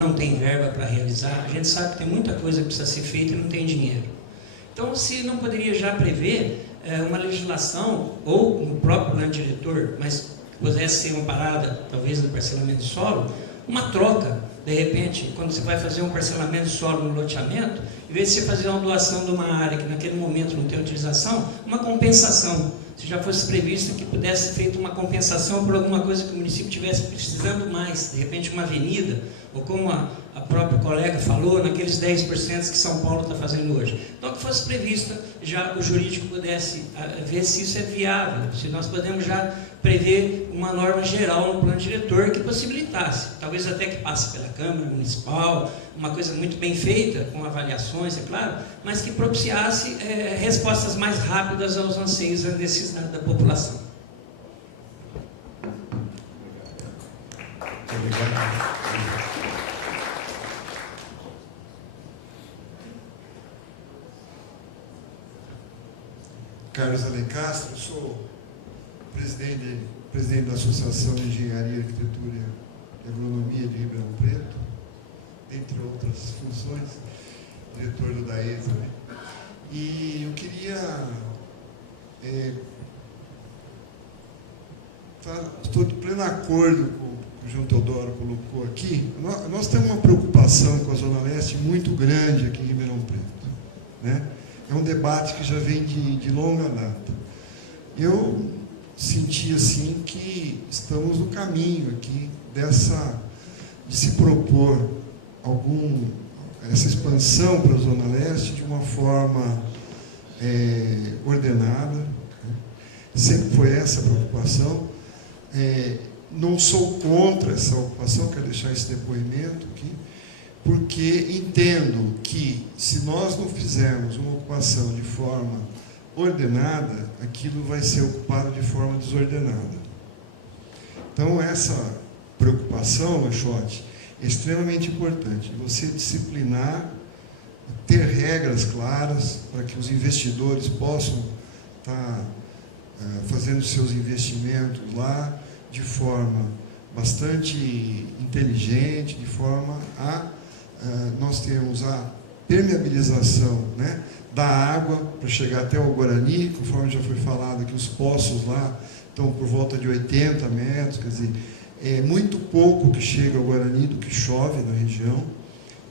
não tem verba para realizar, a gente sabe que tem muita coisa que precisa ser feita e não tem dinheiro. Então, se não poderia já prever uma legislação, ou no próprio plano diretor, mas pudesse ser uma parada, talvez, do parcelamento de solo, uma troca, de repente, quando você vai fazer um parcelamento de solo no loteamento, em vez de você fazer uma doação de uma área que naquele momento não tem utilização, uma compensação. Se já fosse previsto que pudesse ser feita uma compensação por alguma coisa que o município tivesse precisando mais, de repente uma avenida, ou como a própria colega falou, naqueles 10% que São Paulo está fazendo hoje. Então, que fosse previsto, já o jurídico pudesse ver se isso é viável, se nós podemos já prever uma norma geral no plano diretor que possibilitasse, talvez até que passe pela Câmara Municipal, uma coisa muito bem feita, com avaliações, é claro, mas que propiciasse respostas mais rápidas aos anseios e às necessidades da população. Obrigado. Carlos Alencastro, sou presidente da Associação de Engenharia, Arquitetura e Agronomia de Ribeirão Preto, entre outras funções, diretor do DAESA, né? E eu queria... estou de pleno acordo com o que o João Teodoro colocou aqui. Nós temos uma preocupação com a Zona Leste muito grande aqui em Ribeirão Preto, né? É um debate que já vem de longa data. Eu senti assim que estamos no caminho aqui de se propor essa expansão para a Zona Leste de uma forma ordenada, né? Sempre foi essa a preocupação. Não sou contra essa ocupação, quero deixar esse depoimento aqui, porque entendo que, se nós não fizermos uma ocupação de forma ordenada, aquilo vai ser ocupado de forma desordenada. Então, essa preocupação, Machote, é extremamente importante. Você disciplinar, ter regras claras para que os investidores possam estar fazendo seus investimentos lá de forma bastante inteligente, de forma a nós temos a permeabilização, né, da água para chegar até o Guarani, conforme já foi falado que os poços lá estão por volta de 80 metros, quer dizer, é muito pouco que chega ao Guarani do que chove na região.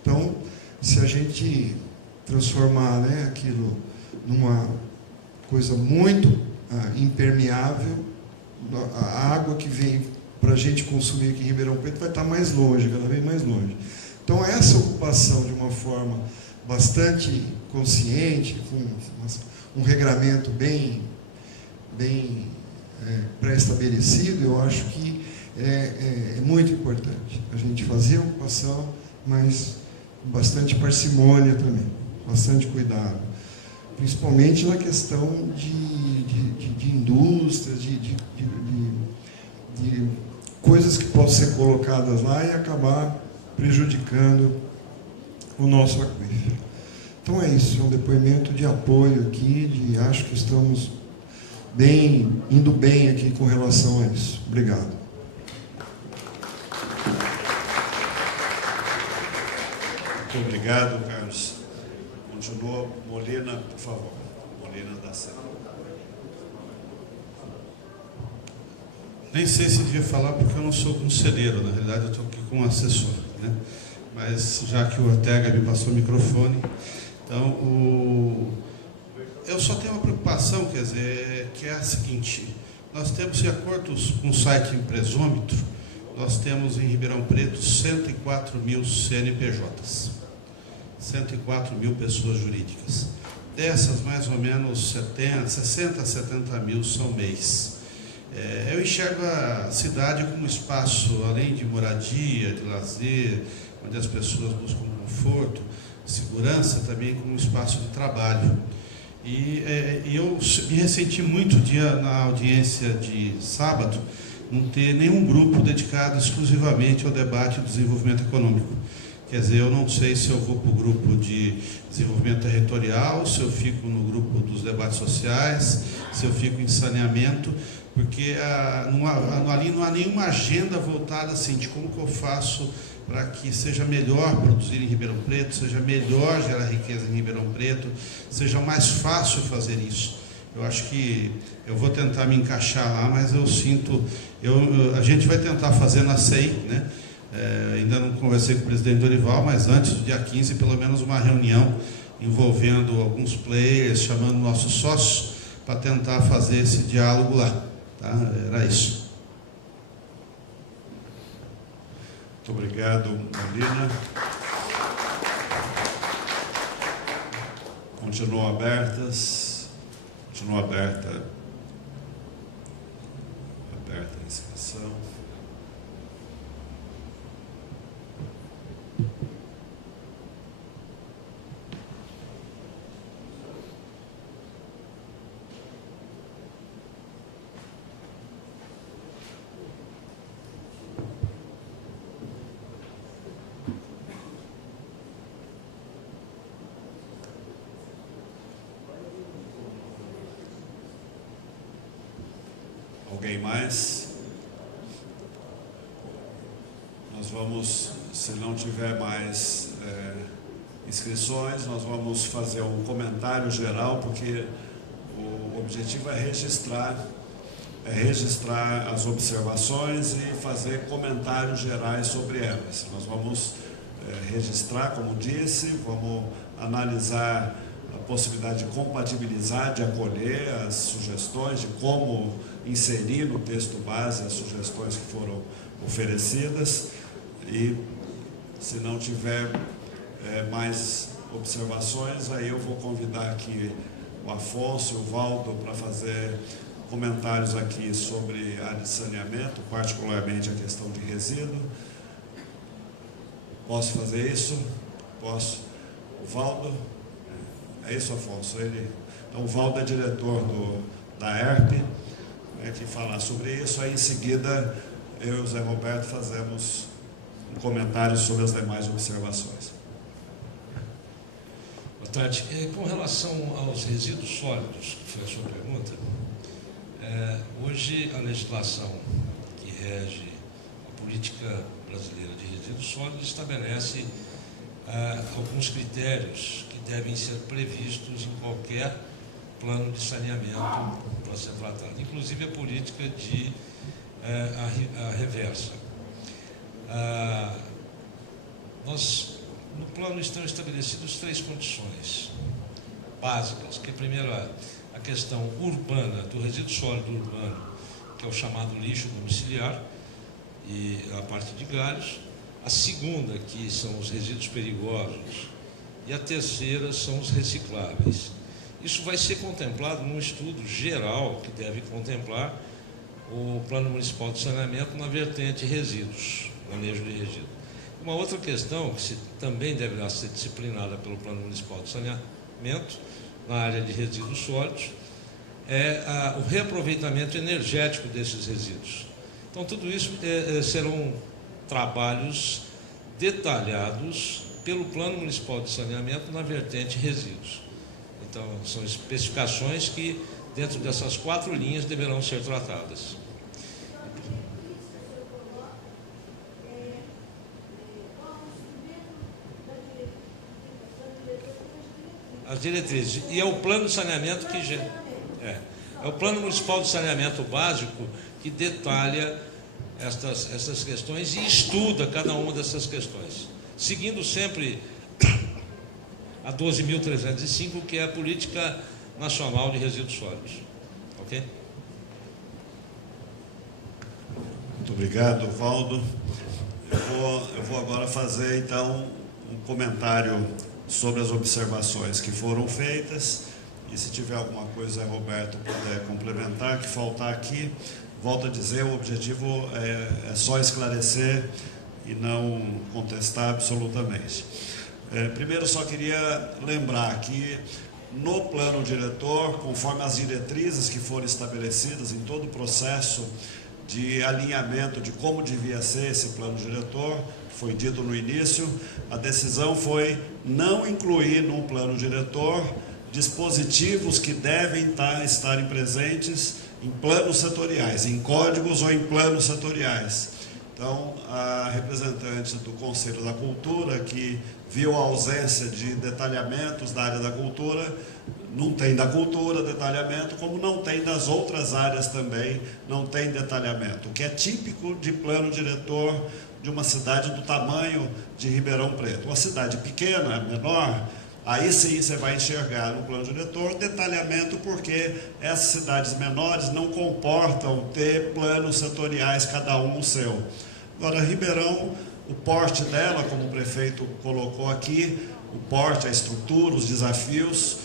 Então, se a gente transformar, né, aquilo numa coisa muito impermeável, a água que vem para a gente consumir aqui em Ribeirão Preto vai estar mais longe, cada vez mais longe. Então, essa ocupação de uma forma bastante consciente, com um regramento bem pré-estabelecido, eu acho que é muito importante a gente fazer a ocupação, mas com bastante parcimônia também, bastante cuidado, principalmente na questão de indústrias, de coisas que possam ser colocadas lá e acabar prejudicando o nosso aquífero. Então é isso, é um depoimento de apoio aqui, acho que estamos indo bem aqui com relação a isso. Obrigado. Muito obrigado, Carlos. Continua, Molina, por favor. Molina da Serra. Nem sei se devia falar porque eu não sou conselheiro, na realidade eu estou aqui como assessor, né? Mas já que o Ortega me passou o microfone, então eu só tenho uma preocupação, quer dizer, que é a seguinte: nós temos, de acordo com o site Empresômetro, nós temos em Ribeirão Preto 104 mil CNPJs, 104 mil pessoas jurídicas. Dessas, mais ou menos 60 a 70 mil são MEIs. Eu enxergo a cidade como um espaço, além de moradia, de lazer, onde as pessoas buscam conforto, segurança, também como um espaço de trabalho. E eu me ressenti muito na audiência de sábado não ter nenhum grupo dedicado exclusivamente ao debate do desenvolvimento econômico. Quer dizer, eu não sei se eu vou para o grupo de desenvolvimento territorial, se eu fico no grupo dos debates sociais, se eu fico em saneamento, porque ali não há nenhuma agenda voltada assim, de como que eu faço para que seja melhor produzir em Ribeirão Preto, seja melhor gerar riqueza em Ribeirão Preto, seja mais fácil fazer isso. Eu acho que eu vou tentar me encaixar lá, mas eu sinto, a gente vai tentar fazer na SEI, né? Ainda não conversei com o presidente Dorival, mas antes do dia 15, pelo menos uma reunião envolvendo alguns players, chamando nossos sócios, para tentar fazer esse diálogo lá. Tá? Era isso. Muito obrigado, Molina. Continua aberta a inscrição. Alguém mais? Nós vamos, se não tiver mais inscrições, nós vamos fazer um comentário geral, porque o objetivo é registrar as observações e fazer comentários gerais sobre elas. Nós vamos registrar, como disse, vamos analisar a possibilidade de compatibilizar, de acolher as sugestões, de como inserir no texto base as sugestões que foram oferecidas, e se não tiver mais observações, aí eu vou convidar aqui o Afonso e o Valdo para fazer comentários aqui sobre a área de saneamento, particularmente a questão de resíduo. Posso fazer isso? Posso. O Valdo? É isso, Afonso? Então, o Valdo é diretor da ERP, que falar sobre isso. Aí, em seguida, eu e o Zé Roberto fazemos um comentário sobre as demais observações. Boa tarde. Com relação aos resíduos sólidos, que foi a sua pergunta, hoje a legislação que rege a política brasileira de resíduos sólidos estabelece alguns critérios que devem ser previstos em qualquer plano de saneamento para ser tratado, inclusive a política de a reversa. No plano estão estabelecidas 3 condições básicas, que a primeira, a questão urbana, do resíduo sólido urbano, que é o chamado lixo domiciliar, e a parte de galhos. A segunda, que são os resíduos perigosos, e a terceira são os recicláveis. Isso vai ser contemplado num estudo geral que deve contemplar o Plano Municipal de Saneamento na vertente resíduos, manejo de resíduos. Uma outra questão que também deverá ser disciplinada pelo Plano Municipal de Saneamento na área de resíduos sólidos é o reaproveitamento energético desses resíduos. Então, tudo isso serão trabalhos detalhados pelo Plano Municipal de Saneamento na vertente resíduos. Então, são especificações que, dentro dessas 4 linhas, deverão ser tratadas. As diretrizes. E é o plano de saneamento que é o Plano Municipal de Saneamento Básico que detalha essas questões e estuda cada uma dessas questões, seguindo sempre a 12.305, que é a Política Nacional de Resíduos Sólidos. Ok? Muito obrigado, Valdo. Eu vou agora fazer, então, um comentário sobre as observações que foram feitas, e se tiver alguma coisa, Roberto, puder complementar, que faltar aqui, volto a dizer, o objetivo é só esclarecer e não contestar absolutamente. Primeiro, só queria lembrar que no plano diretor, conforme as diretrizes que foram estabelecidas em todo o processo de alinhamento de como devia ser esse plano diretor, foi dito no início, a decisão foi não incluir no plano diretor dispositivos que devem estarem presentes em planos setoriais, em códigos ou em planos setoriais. Então, a representante do Conselho da Cultura, que viu a ausência de detalhamentos da área da cultura, não tem da cultura detalhamento, como não tem das outras áreas também, não tem detalhamento, o que é típico de plano diretor de uma cidade do tamanho de Ribeirão Preto. Uma cidade pequena, menor, aí sim você vai enxergar no plano diretor detalhamento, porque essas cidades menores não comportam ter planos setoriais, cada um o seu. Agora, Ribeirão, o porte dela, como o prefeito colocou aqui, o porte, a estrutura, os desafios,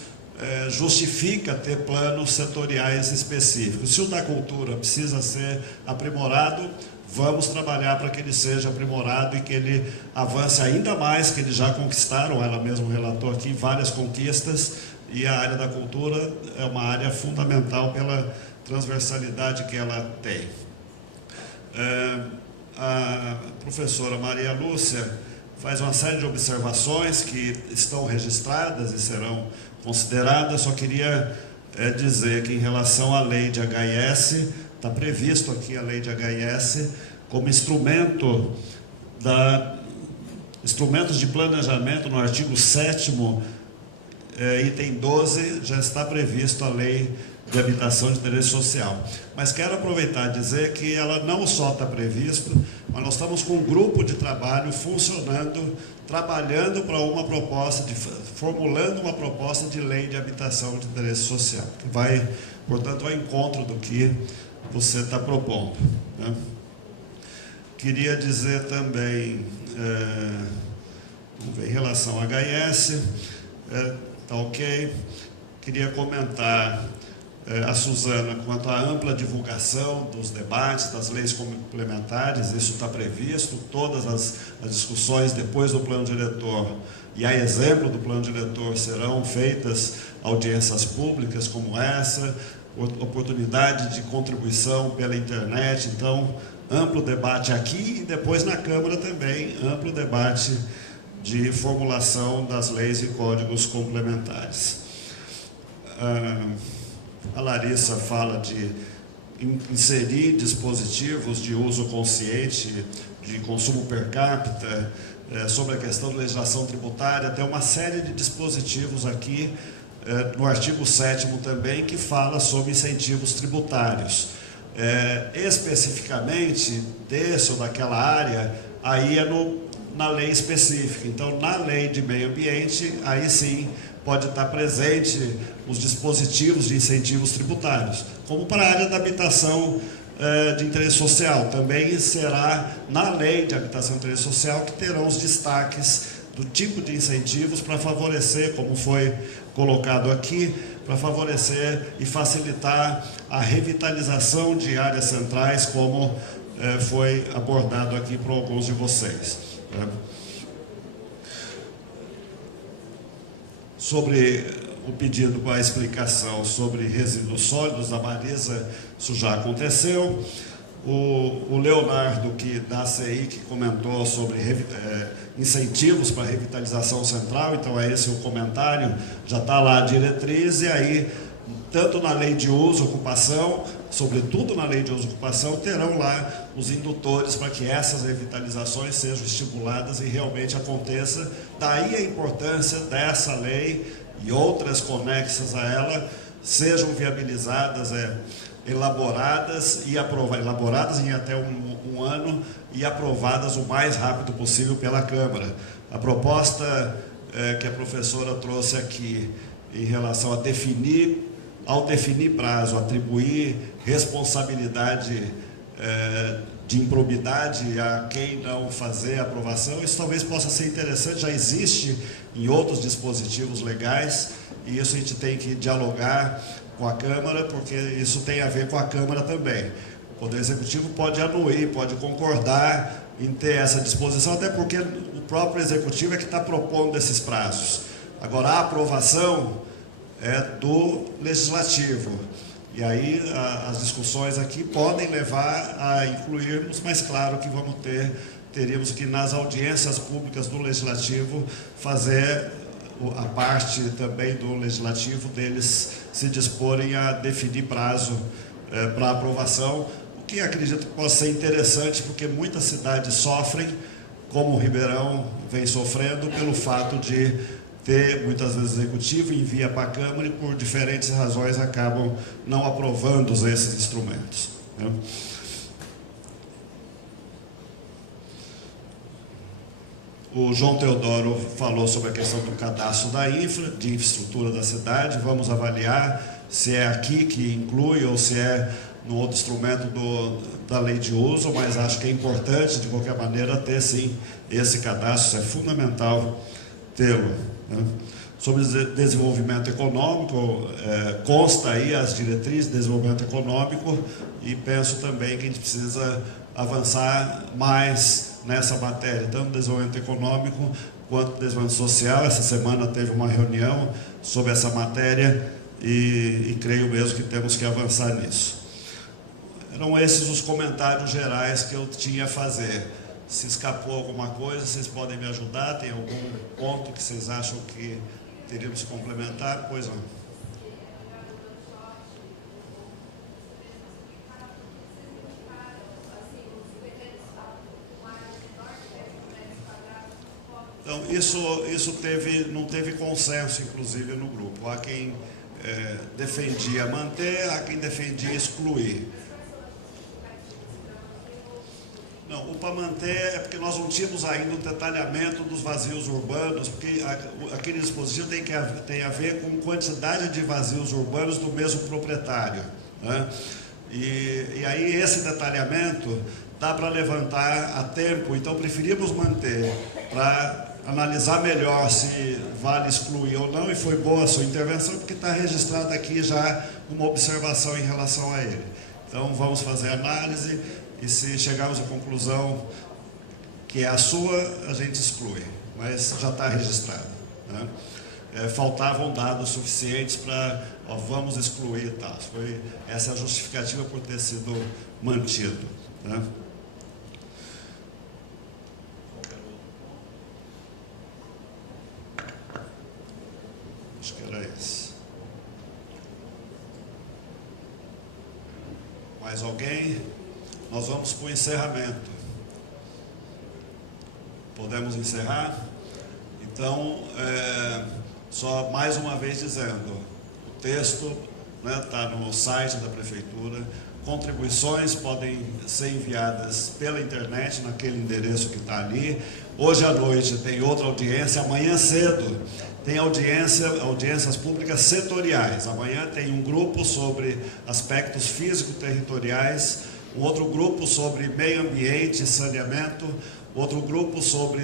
justifica ter planos setoriais específicos. Se o da cultura precisa ser aprimorado, vamos trabalhar para que ele seja aprimorado e que ele avance ainda mais, que eles já conquistaram, ela mesmo relatou aqui, várias conquistas, e a área da cultura é uma área fundamental pela transversalidade que ela tem. A professora Maria Lúcia faz uma série de observações que estão registradas e serão consideradas. Só queria dizer que, em relação à lei de HIS, está previsto aqui a lei de HIS como instrumentos de planejamento. No artigo 7º, item 12, já está previsto a lei de habitação de interesse social. Mas quero aproveitar e dizer que ela não só está prevista, mas nós estamos com um grupo de trabalho funcionando, trabalhando para uma proposta, formulando uma proposta de lei de habitação de interesse social, que vai, portanto, ao encontro do que você está propondo, né? Queria dizer também, vamos ver, em relação ao HIS, está ok. Queria comentar a Suzana quanto à ampla divulgação dos debates, das leis complementares. Isso está previsto, todas as discussões depois do plano diretor, e a exemplo do plano diretor, serão feitas audiências públicas como essa, oportunidade de contribuição pela internet. Então, amplo debate aqui e depois na Câmara também, amplo debate de formulação das leis e códigos complementares. A Larissa fala de inserir dispositivos de uso consciente, de consumo per capita, sobre a questão da legislação tributária. Tem uma série de dispositivos aqui, no artigo 7º também, que fala sobre incentivos tributários. Especificamente desse ou daquela área, aí na lei específica. Então, na lei de meio ambiente, aí sim pode estar presente os dispositivos de incentivos tributários, como para a área da habitação de interesse social. Também será na lei de habitação de interesse social que terão os destaques do tipo de incentivos para favorecer, como foi colocado aqui, para favorecer e facilitar a revitalização de áreas centrais, como foi abordado aqui por alguns de vocês. Sobre o pedido para a explicação sobre resíduos sólidos da Marisa, isso já aconteceu. O Leonardo, da ACI, que comentou sobre incentivos para a revitalização central, então é esse o comentário, já está lá a diretriz, e aí, tanto na lei de uso e ocupação, sobretudo na lei de uso e ocupação, terão lá os indutores para que essas revitalizações sejam estimuladas e realmente aconteça. Daí a importância dessa lei e outras conexas a ela sejam viabilizadas, elaboradas em até um ano e aprovadas o mais rápido possível pela Câmara. A proposta que a professora trouxe aqui em relação a definir, ao definir prazo, atribuir responsabilidade de improbidade a quem não fazer a aprovação, isso talvez possa ser interessante, já existe em outros dispositivos legais, e isso a gente tem que dialogar com a Câmara, porque isso tem a ver com a Câmara também. O Poder Executivo pode anuir, pode concordar em ter essa disposição, até porque o próprio Executivo é que está propondo esses prazos. Agora, a aprovação é do Legislativo. E aí as discussões aqui podem levar a incluirmos, mas claro que teríamos que nas audiências públicas do Legislativo fazer a parte também do Legislativo deles se disporem a definir prazo para aprovação, o que acredito que possa ser interessante, porque muitas cidades sofrem, como o Ribeirão vem sofrendo, pelo fato de ter, muitas vezes, o executivo envia para a Câmara e, por diferentes razões, acabam não aprovando esses instrumentos, né? O João Teodoro falou sobre a questão do cadastro de infraestrutura da cidade. Vamos avaliar se é aqui que inclui ou se é no outro instrumento da lei de uso, mas acho que é importante, de qualquer maneira, ter sim esse cadastro, isso é fundamental tê-lo, né? Sobre desenvolvimento econômico, consta aí as diretrizes de desenvolvimento econômico, e penso também que a gente precisa avançar mais nessa matéria, tanto desenvolvimento econômico quanto desenvolvimento social. Essa semana teve uma reunião sobre essa matéria e creio mesmo que temos que avançar nisso. Eram esses os comentários gerais que eu tinha a fazer. Se escapou alguma coisa, vocês podem me ajudar? Tem algum ponto que vocês acham que teríamos que complementar? Pois não. Então, isso não teve consenso, inclusive, no grupo. Há quem defendia manter, há quem defendia excluir. Não, o para manter é porque nós não tínhamos ainda o detalhamento dos vazios urbanos, porque aquele dispositivo tem a ver com quantidade de vazios urbanos do mesmo proprietário, né? E aí esse detalhamento dá para levantar a tempo, então preferimos manter para analisar melhor se vale excluir ou não, e foi boa a sua intervenção, porque está registrada aqui já uma observação em relação a ele. Então vamos fazer a análise, e se chegarmos à conclusão que é a sua, a gente exclui, mas já está registrado, né? Faltavam dados suficientes para, vamos excluir e tal. Essa é a justificativa por ter sido mantido, né? Acho que era isso. Mais alguém? Nós vamos para o encerramento. Podemos encerrar? Então, só mais uma vez dizendo, o texto está no site da Prefeitura, contribuições podem ser enviadas pela internet, naquele endereço que está ali. Hoje à noite tem outra audiência, amanhã cedo tem audiências públicas setoriais. Amanhã tem um grupo sobre aspectos físico-territoriais, um outro grupo sobre meio ambiente e saneamento, outro grupo sobre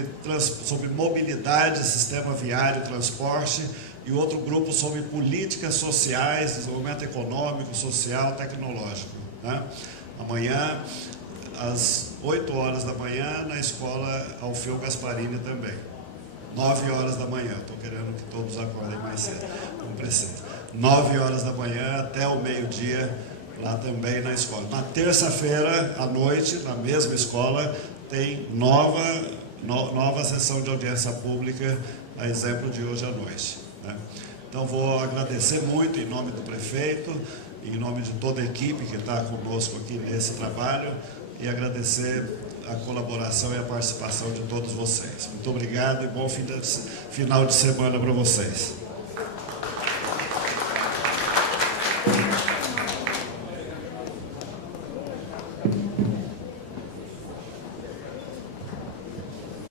mobilidade, sistema viário, transporte, e outro grupo sobre políticas sociais, desenvolvimento econômico, social, tecnológico, né? Amanhã, às 8 horas da manhã, na escola Alfeu Gasparini também. 9 horas da manhã, estou querendo que todos acordem mais cedo, como preceito. 9 horas da manhã até o meio-dia, lá também na escola. Na terça-feira, à noite, na mesma escola, tem nova sessão de audiência pública, a exemplo de hoje à noite, né? Então, vou agradecer muito em nome do prefeito, em nome de toda a equipe que está conosco aqui nesse trabalho, e agradecer a colaboração e a participação de todos vocês. Muito obrigado e bom final de semana para vocês.